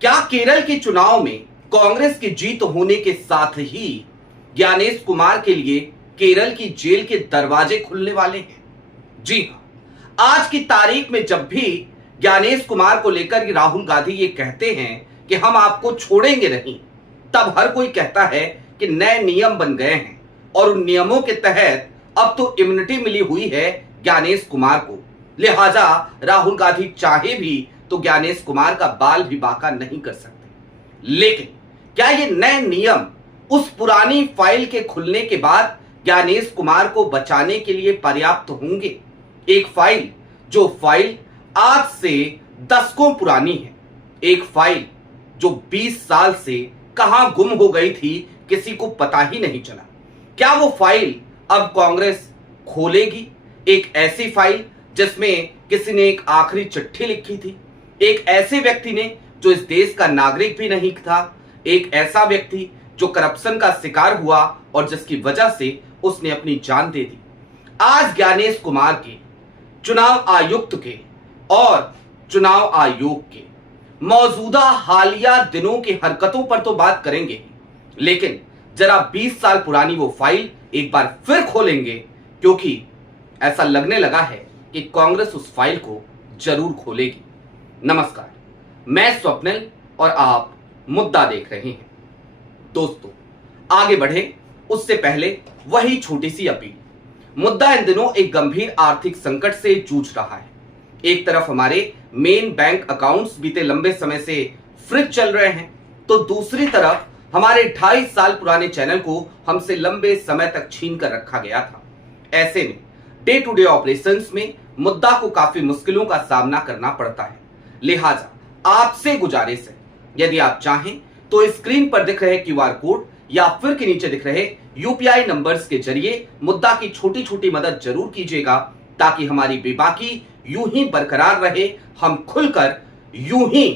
क्या केरल के चुनाव में कांग्रेस की जीत होने के साथ ही ज्ञानेश कुमार के लिए केरल की जेल के दरवाजे खुलने वाले हैं? जी हां, आज की तारीख में जब भी ज्ञानेश कुमार को लेकर राहुल गांधी ये कहते हैं कि हम आपको छोड़ेंगे नहीं, तब हर कोई कहता है कि नए नियम बन गए हैं और उन नियमों के तहत अब तो इम्यूनिटी मिली हुई है ज्ञानेश कुमार को, लिहाजा राहुल गांधी चाहे भी तो ज्ञानेश कुमार का बाल भी बांका नहीं कर सकते। लेकिन क्या ये नए नियम उस पुरानी फाइल के खुलने के बाद ज्ञानेश कुमार को बचाने के लिए पर्याप्त होंगे? एक फाइल जो फाइल आज से दशकों पुरानी है, एक फाइल जो 20 साल से कहां गुम हो गई थी किसी को पता ही नहीं चला। क्या वो फाइल अब कांग्रेस खोलेगी? एक ऐसी फाइल जिसमें किसी ने एक आखिरी चिट्ठी लिखी थी, एक ऐसे व्यक्ति ने जो इस देश का नागरिक भी नहीं था, एक ऐसा व्यक्ति जो करप्शन का शिकार हुआ और जिसकी वजह से उसने अपनी जान दे दी। आज ज्ञानेश कुमार के, चुनाव आयुक्त के और चुनाव आयोग के मौजूदा हालिया दिनों की हरकतों पर तो बात करेंगे, लेकिन जरा 20 साल पुरानी वो फाइल एक बार फिर खोलेंगे, क्योंकि ऐसा लगने लगा है कि कांग्रेस उस फाइल को जरूर खोलेगी। नमस्कार, मैं स्वप्निल और आप मुद्दा देख रहे हैं। दोस्तों, आगे बढ़े उससे पहले वही छोटी सी अपील। मुद्दा इन दिनों एक गंभीर आर्थिक संकट से जूझ रहा है। एक तरफ हमारे मेन बैंक अकाउंट्स बीते लंबे समय से फ्रीज चल रहे हैं, तो दूसरी तरफ हमारे 2.5 साल पुराने चैनल को हमसे लंबे समय तक छीन कर रखा गया था। ऐसे में डे टू डे ऑपरेशंस में मुद्दा को काफी मुश्किलों का सामना करना पड़ता है। लिहाजा आपसे गुजारिश है, यदि आप चाहें तो स्क्रीन पर दिख रहे क्यूआर कोड या फिर के नीचे दिख रहे यूपीआई नंबर्स के जरिए मुद्दा की छोटी छोटी मदद जरूर कीजिएगा, ताकि हमारी बेबाकी यूं ही बरकरार रहे, हम खुलकर यूं ही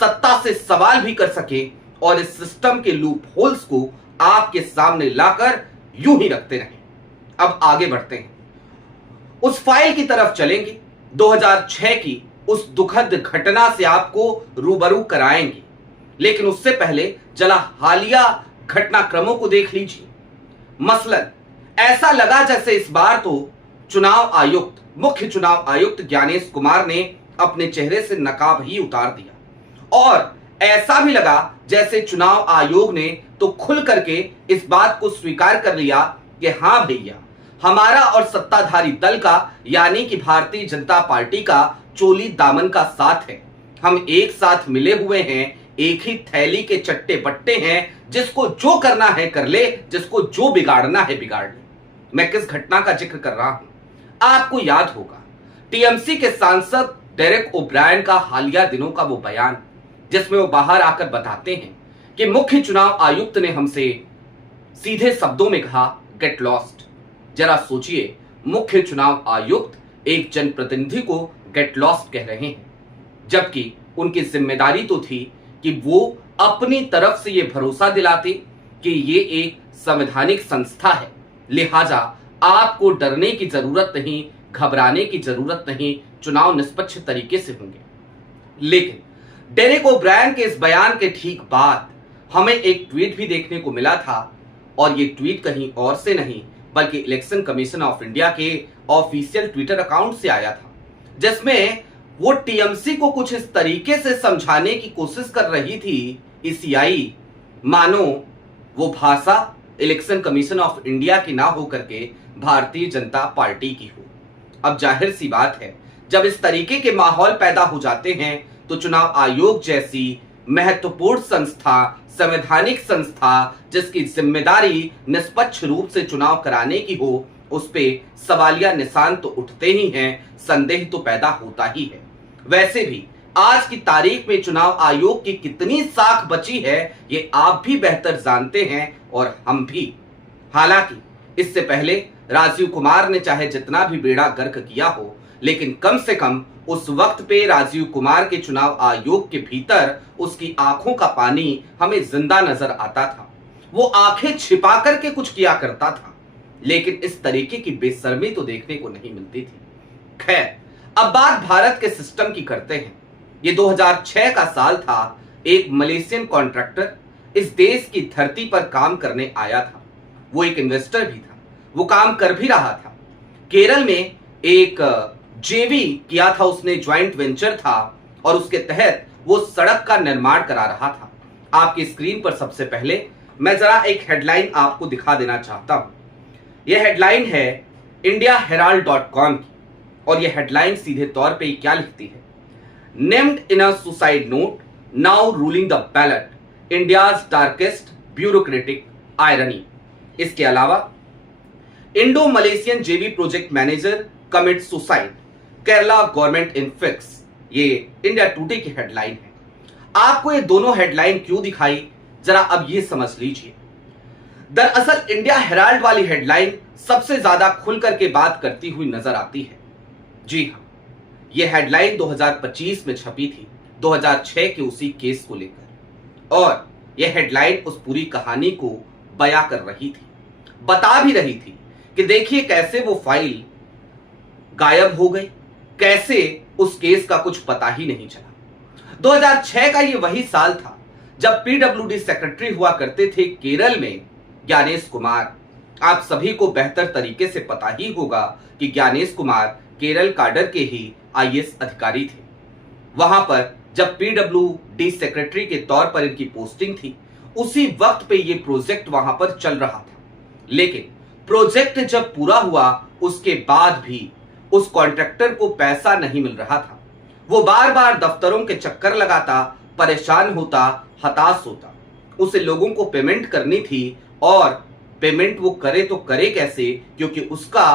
सत्ता से सवाल भी कर सके और इस सिस्टम के लूप होल्स को आपके सामने लाकर यूं ही रखते रहें। अब आगे बढ़ते हैं, उस फाइल की तरफ चलेंगे। 2006 की उस दुखद घटना से आपको रूबरू कराएंगे, लेकिन उससे पहले जरा हालिया घटनाक्रमों को देख लीजिए। मसलन ऐसा लगा जैसे इस बार तो चुनाव आयुक्त, मुख्य चुनाव आयुक्त ज्ञानेश कुमार ने अपने चेहरे से नकाब ही उतार दिया, और ऐसा भी लगा जैसे चुनाव आयोग ने तो खुल करके इस बात को स्वीकार कर लिया कि हां भैया, हमारा और सत्ताधारी दल का यानी कि भारतीय जनता पार्टी का चोली दामन का साथ है। हम एक साथ मिले हुए हैं, एक ही थैली के चट्टे बट्टे हैं, जिसको जो करना है कर ले, जिसको जो बिगाड़ना है बिगाड़ ले। मैं किस घटना का जिक्र कर रहा हूं? आपको याद होगा टीएमसी के सांसद डेरेक ओब्रायन का हालिया दिनों का वो बयान, जिसमें वो बाहर आकर बताते हैं कि मुख्य चुनाव आयुक्त ने हमसे सीधे शब्दों में कहा, गेट लॉस्ट। जरा सोचिए, मुख्य चुनाव आयुक्त एक जनप्रतिनिधि को गेट लॉस्ट कह रहे हैं, जबकि उनकी जिम्मेदारी तो थी कि वो अपनी तरफ से ये भरोसा दिलाते कि ये एक संवैधानिक संस्था है, लिहाजा आपको डरने की जरूरत नहीं, घबराने की जरूरत नहीं, चुनाव निष्पक्ष तरीके से होंगे। लेकिन डेरेक ओब्रायन के इस बयान के ठीक बाद हमें एक ट्वीट भी देखने को मिला था, और ये ट्वीट कहीं और से नहीं बल्कि इलेक्शन कमीशन ऑफ इंडिया के ऑफिशियल ट्विटर अकाउंट से आया था, जिसमें वो टीएमसी को कुछ इस तरीके से समझाने की कोशिश कर रही थी ईसीआई, मानो वो भाषा इलेक्शन कमीशन ऑफ इंडिया की ना हो करके भारतीय जनता पार्टी की हो। अब जाहिर सी बात है, जब इस तरीके के माहौल पैदा हो जाते हैं तो चुनाव आयोग जैसी महत्वपूर्ण संस्था, संवैधानिक संस्था, जिसकी जिम्मेदारी निष्पक्ष रूप से चुनाव कराने की हो, उस पे सवालिया निशान तो उठते ही हैं, संदेह तो पैदा होता ही है। वैसे भी आज की तारीख में चुनाव आयोग की कितनी साख बची है ये आप भी बेहतर जानते हैं और हम भी। हालांकि इससे पहले राजीव कुमार ने चाहे जितना भी बेड़ा गर्क किया हो, लेकिन कम से कम उस वक्त पे राजीव कुमार के चुनाव आयोग के भीतर उसकी आंखों का पानी हमें जिंदा नजर आता था। वो आंखें छिपा करके कुछ किया करता था, लेकिन इस तरीके की बेशर्मी तो देखने को नहीं मिलती थी। खैर, अब बात भारत के सिस्टम की करते हैं। ये 2006 का साल था एक मलेशियन कॉन्ट्रैक्टर इस देश की धरती पर काम करने आया था। वो एक इन्वेस्टर भी था, वो काम कर भी रहा था। केरल में एक जेवी किया था उसने, ज्वाइंट वेंचर था और उसके तहत वो सड़क का निर्माण करा रहा था। आपकी स्क्रीन पर सबसे पहले मैं जरा एक हेडलाइन आपको दिखा देना चाहता हूं। यह हेडलाइन है indiaherald.com की और यह हेडलाइन सीधे तौर पे क्या लिखती है? Named in a suicide note, now ruling the ballot, India's darkest bureaucratic irony. इसके अलावा इंडो मलेशियन जेवी project manager commit suicide, Kerala government in fix. ये इंडिया टुडे की हेडलाइन है। आपको ये दोनों हेडलाइन क्यों दिखाई, जरा अब ये समझ लीजिए। दरअसल इंडिया हेराल्ड वाली हेडलाइन सबसे ज्यादा खुल करके बात करती हुई नजर आती है। जी हां, यह हेडलाइन 2025 में छपी थी, 2006 के उसी केस को लेकर, और यह हेडलाइन उस पूरी कहानी को बयां कर रही थी, बता भी रही थी कि देखिए कैसे वो फाइल गायब हो गई, कैसे उस केस का कुछ पता ही नहीं चला। 2006 का ये वही साल था जब पीडब्ल्यूडी सेक्रेटरी हुआ करते थे केरल में ज्ञानेश कुमार। आप सभी को बेहतर तरीके से पता ही होगा कि ज्ञानेश कुमार केरल काडर के ही आईएएस अधिकारी थे। वहां पर जब पीडब्ल्यूडी सेक्रेटरी के तौर पर इनकी पोस्टिंग थी, उसी वक्त पे ये प्रोजेक्ट वहां पर चल रहा था। लेकिन प्रोजेक्ट जब पूरा हुआ उसके बाद भी उस कॉन्ट्रैक्टर को पैसा नहीं मिल रहा था। वो बार बार दफ्तरों के चक्कर लगाता, परेशान होता, हताश होता। उसे लोगों को पेमेंट करनी थी और पेमेंट वो करे तो करे कैसे, क्योंकि उसका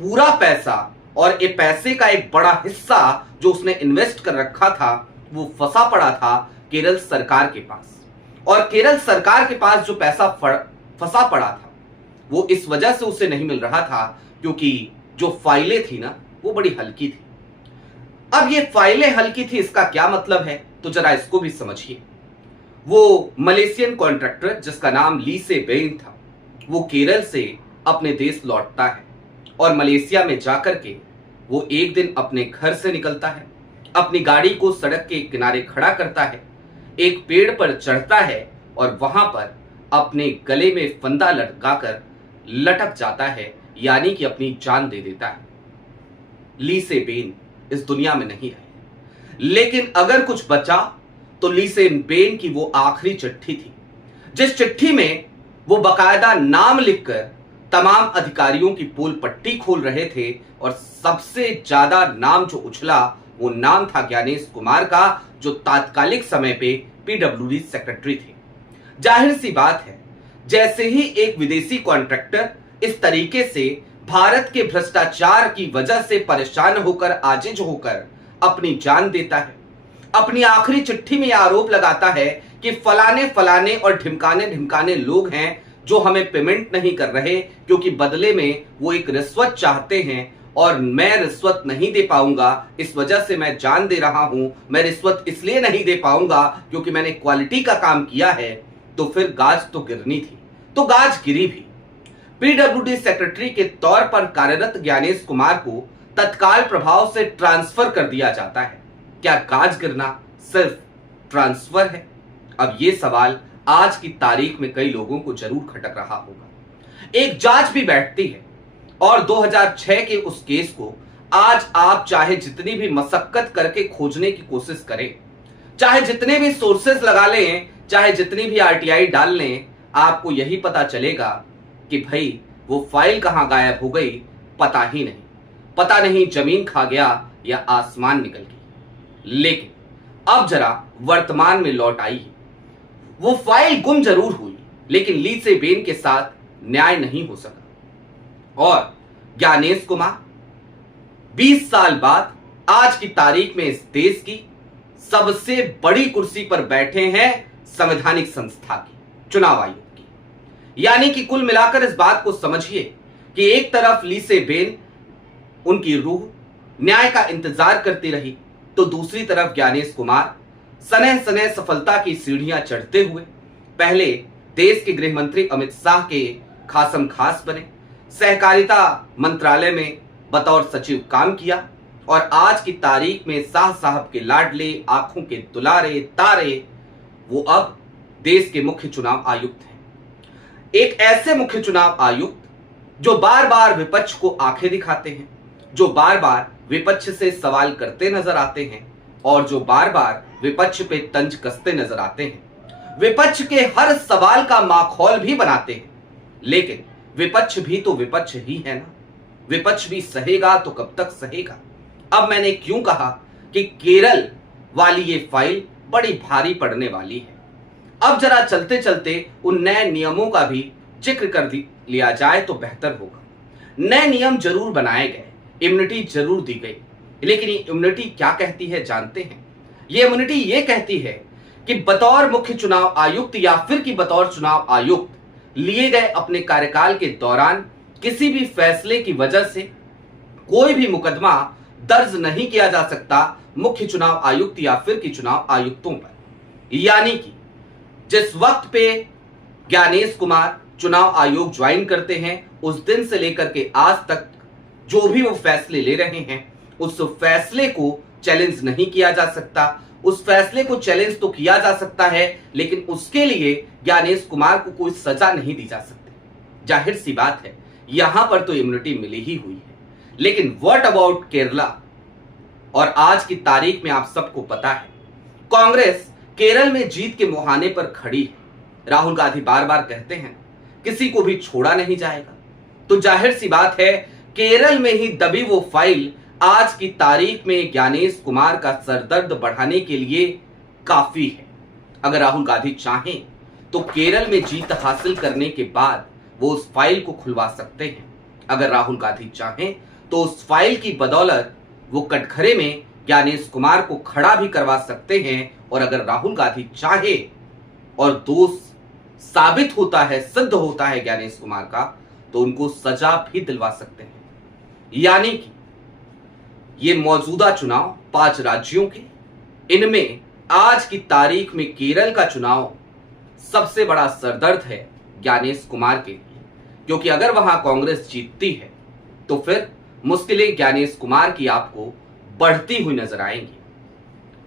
पूरा पैसा और ये पैसे का एक बड़ा हिस्सा जो उसने इन्वेस्ट कर रखा था वो फंसा पड़ा था केरल सरकार के पास। और केरल सरकार के पास जो पैसा फंसा पड़ा था वो इस वजह से उसे नहीं मिल रहा था क्योंकि जो फाइलें थी ना वो बड़ी हल्की थी। अब ये फाइलें हल्की थी, इसका क्या मतलब है, तो जरा इसको भी समझिए। वो मलेशियन कॉन्ट्रैक्टर जिसका नाम ली से बेन था, वो केरल से अपने देश लौटता है और मलेशिया में जाकर के वो एक दिन अपने घर से निकलता है, अपनी गाड़ी को सड़क के किनारे खड़ा करता है, एक पेड़ पर चढ़ता है और वहां पर अपने गले में फंदा लटकाकर लटक जाता है, यानी कि अपनी जान दे देता है। ली से बेन इस दुनिया में नहीं रहे, लेकिन अगर कुछ बचा तो ली से बेन की वो आखिरी चिट्ठी थी, जिस चिट्ठी में वो बकायदा नाम लिखकर तमाम अधिकारियों की पोल पट्टी खोल रहे थे और सबसे ज्यादा नाम जो उछला वो नाम था ज्ञानेश कुमार का, जो तात्कालिक समय पे पीडब्ल्यूडी सेक्रेटरी थे। जाहिर सी बात है, जैसे ही एक विदेशी कॉन्ट्रैक्टर इस तरीके से भारत के भ्रष्टाचार की वजह से परेशान होकर, आजिज होकर अपनी जान देता है, अपनी आखिरी चिट्ठी में आरोप लगाता है कि फलाने फलाने और ढिमकाने ढिमकाने लोग हैं जो हमें पेमेंट नहीं कर रहे क्योंकि बदले में वो एक रिश्वत चाहते हैं और मैं रिश्वत नहीं दे पाऊंगा, इस वजह से मैं जान दे रहा हूं। मैं रिश्वत इसलिए नहीं दे पाऊंगा क्योंकि मैंने क्वालिटी का काम किया है। तो फिर गाज तो गिरनी थी, तो गाज गिरी भी। पीडब्ल्यूडी सेक्रेटरी के तौर पर कार्यरत ज्ञानेश कुमार को तत्काल प्रभाव से ट्रांसफर कर दिया जाता है। क्या गाज गिरना सिर्फ ट्रांसफर है? अब ये सवाल आज की तारीख में कई लोगों को जरूर खटक रहा होगा। एक जांच भी बैठती है और 2006 के उस केस को आज आप चाहे जितनी भी मशक्कत करके खोजने की कोशिश करें, चाहे जितने भी सोर्सेस लगा लें, चाहे जितनी भी आरटीआई डाल लें, आपको यही पता चलेगा कि भाई वो फाइल कहां गायब हो गई, पता ही नहीं। पता नहीं जमीन खा गया या आसमान निकल गई। लेकिन अब जरा वर्तमान में लौट आई। वो फाइल गुम जरूर हुई, लेकिन ली से बेन के साथ न्याय नहीं हो सका और ज्ञानेश कुमार 20 साल बाद आज की तारीख में इस देश की सबसे बड़ी कुर्सी पर बैठे हैं, संवैधानिक संस्था की, चुनाव आयोग की। यानी कि कुल मिलाकर इस बात को समझिए कि एक तरफ ली से बेन उनकी रूह न्याय का इंतजार करती रही, तो दूसरी तरफ ज्ञानेश कुमार सने सने सफलता की सीढ़ियां चढ़ते हुए पहले देश के गृह मंत्री अमित शाह के खासम खास बने, सहकारिता मंत्रालय में बतौर सचिव काम किया और आज की तारीख में शाह साहब के लाडले, आंखों के दुलारे तारे वो अब देश के मुख्य चुनाव आयुक्त हैं। एक ऐसे मुख्य चुनाव आयुक्त जो बार बार विपक्ष को आंखें दिखाते हैं, जो बार बार विपक्ष से सवाल करते नजर आते हैं और जो बार बार विपक्ष पे तंज कसते नजर आते हैं। विपक्ष के हर सवाल का माखौल भी बनाते हैं, लेकिन विपक्ष भी तो विपक्ष ही है ना। विपक्ष भी सहेगा तो कब तक सहेगा। अब मैंने क्यों कहा कि केरल वाली ये फाइल बड़ी भारी पड़ने वाली है। अब जरा चलते चलते उन नए नियमों का भी जिक्र कर लिया जाए तो बेहतर होगा। नए नियम जरूर बनाए गए, इम्यूनिटी जरूर दी गई, लेकिन ये इम्यूनिटी क्या कहती है जानते हैं? ये इम्यूनिटी ये कहती है कि बतौर मुख्य चुनाव आयुक्त या फिर कि बतौर चुनाव आयुक्त लिए गए अपने कार्यकाल के दौरान किसी भी फैसले की वजह से कोई भी मुकदमा दर्ज नहीं किया जा सकता मुख्य चुनाव आयुक्त या फिर कि चुनाव आयुक्तों पर। यानी कि जिस वक्त पे ज्ञानेश कुमार चुनाव आयोग ज्वाइन करते हैं उस दिन से लेकर के आज तक जो भी वो फैसले ले रहे हैं उस फैसले को चैलेंज नहीं किया जा सकता। उस फैसले को चैलेंज तो किया जा सकता है, लेकिन उसके लिए ज्ञानेश कुमार को कोई सजा नहीं दी जा सकती। जाहिर सी बात है, यहां पर तो इम्यूनिटी मिली ही हुई है। लेकिन व्हाट अबाउट केरला? और आज की तारीख में आप सबको पता है कांग्रेस केरल में जीत के मुहाने पर खड़ी है। राहुल गांधी बार बार कहते हैं किसी को भी छोड़ा नहीं जाएगा, तो जाहिर सी बात है केरल में ही दबी वो फाइल आज की तारीख में ज्ञानेश कुमार का सरदर्द बढ़ाने के लिए काफी है। अगर राहुल गांधी चाहें तो केरल में जीत हासिल करने के बाद वो उस फाइल को खुलवा सकते हैं। अगर राहुल गांधी चाहें तो उस फाइल की बदौलत वो कटघरे में ज्ञानेश कुमार को खड़ा भी करवा सकते हैं, और अगर राहुल गांधी चाहे और दोष साबित होता है, सिद्ध होता है ज्ञानेश कुमार का, तो उनको सजा भी दिलवा सकते हैं। यानी कि ये मौजूदा चुनाव 5 राज्यों के, इनमें आज की तारीख में केरल का चुनाव सबसे बड़ा सरदर्द है ज्ञानेश कुमार के लिए, क्योंकि अगर वहां कांग्रेस जीतती है तो फिर मुश्किलें ज्ञानेश कुमार की आपको बढ़ती हुई नजर आएंगी।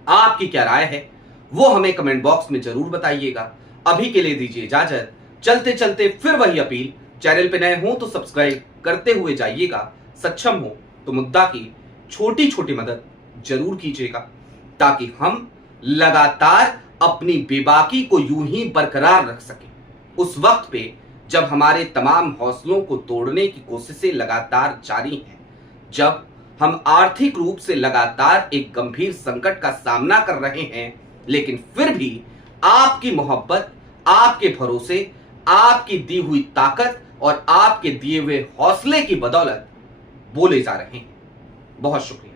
आपकी क्या राय है वो हमें कमेंट बॉक्स में जरूर बताइएगा। अभी के लिए दीजिए इजाजत। चलते चलते फिर वही अपील, चैनल पे नए हो तो सब्सक्राइब करते हुए जाइएगा, सक्षम हो तो मुद्दा की छोटी छोटी मदद जरूर कीजिएगा, ताकि हम लगातार अपनी बेबाकी को यूं ही बरकरार रख सकें उस वक्त पे जब हमारे तमाम हौसलों को तोड़ने की कोशिशें लगातार जारी हैं, जब हम आर्थिक रूप से लगातार एक गंभीर संकट का सामना कर रहे हैं, लेकिन फिर भी आपकी मोहब्बत, आपके भरोसे, आपकी दी हुई ताकत और आपके दिए हुए हौसले की बदौलत बोले जा रहे हैं। बहुत शुक्रिया।